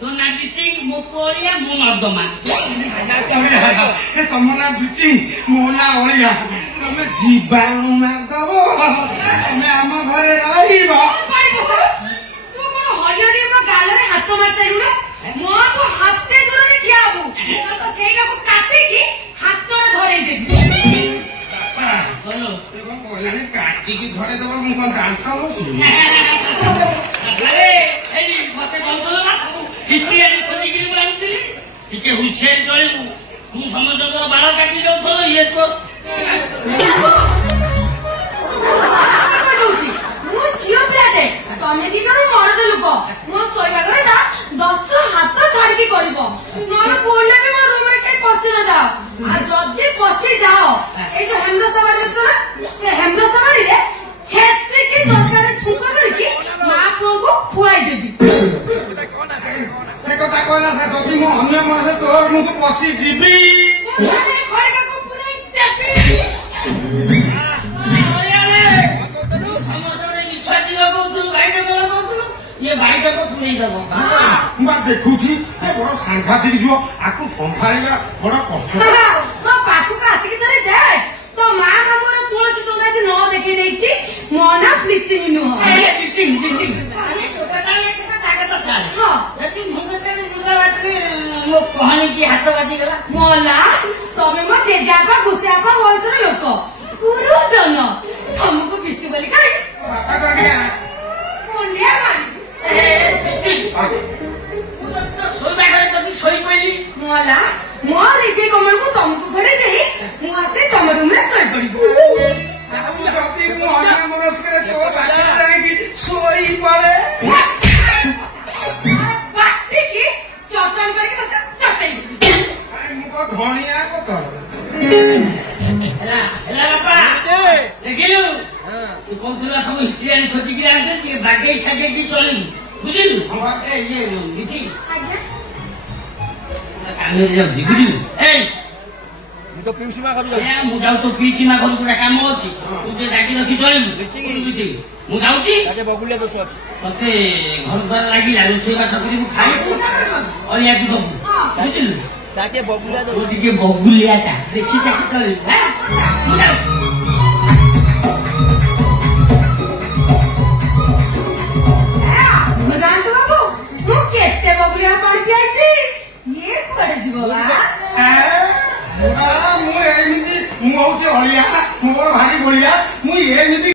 तो ना बिचिंग मो कोलिया मो नर्दमा तुम ना बिचिंग मो ना ओलिया तुम जीवाणु मारदब तुम आम घरे रहिब तू कोन हरियाणी म गालरे हाथ मार सारुना मो तो हाथे दूर रे ठिया हबु तो सेइला को काटे की हाथ धरे देबी बोलो देखो कोलाने काटी की धरे दब मु कोन दांत होसी अरे ए मते बोलतो ना किसी आली खोली गिरी बांधली टिके हुसेन चलबू तू समझ तो बाड़ा काटी जाऊ तो ये तो मु झियो पिलाटे तमे दी जण मरद लोक मो सोइबा करे ना 10 हाथ छाड़ के करबो नर बोलले भी मो रूम में के पसी न जाओ आ जदी पसी जाओ ए जो हेमदस्ता बाड़ी तो ना से हेमदस्ता बाड़ी रे छेत्री की दरकार छुपा करके मां को खुआई देबी से कथा कहला से जदी मो अन्य मरसे तोर मु को पसी जीबी अरे खड़का को पुराई देबी ये भाई को तू नहीं दबो बा देखुची ए बड़ सांघातिक जो आकु संभाळिबा बड़ कष्ट मो पाखु का आसी के तरे देख तो मां का मोर तुलसी सोनाजी न देखि देछि मोना ब्लीचिंग नु ए ब्लीचिंग अरे टोटा लेके का ताकत छाड़ हां यदि मुंगे तेरे निबा बाटरे मो कहानी की हाथ बाजी गला मोला तमे मो तेजापा गुसापा वयसर लोक गुरुजन तुमको बिष्टु बलि करे बाता करनिया कोनिया मारी मोला मोर जे कमर को तुमको घरे दे मु आसे तुम रूम में सोई पड़िबो जति मु अन्य मरस करे तो बाकी जाएगी सोई पड़े बाटी की चटन करके तो चटई आई मु को धनिया को कर एला बापा देखिलु तू कोनला सब स्त्रीयान खोजी के आनते ये बागे सगे की चली बुझिलु ए ये बिची आज्ञा कामे जब दिगुली ए मु तो पीसीमा करू ए मु जाऊ तो पीसीमा घर गुडा काम अछि तू जे डाकी रखी चलिबु बिची मु जाउची ताके बगुलिया दोष अछि तते घर द्वार लागी लागु से बात करी मु खाई और या तू बुझिलु ताके बगुलिया दोष ओटी के बगुलिया ता देखि ताकी चलिबु हां मु जाऊ केते बगुलिया पड़ पियाची ये कोड़े जीवो बा मु एमिति मु होचे हलिया मोर भारी गोलिया मु एमिति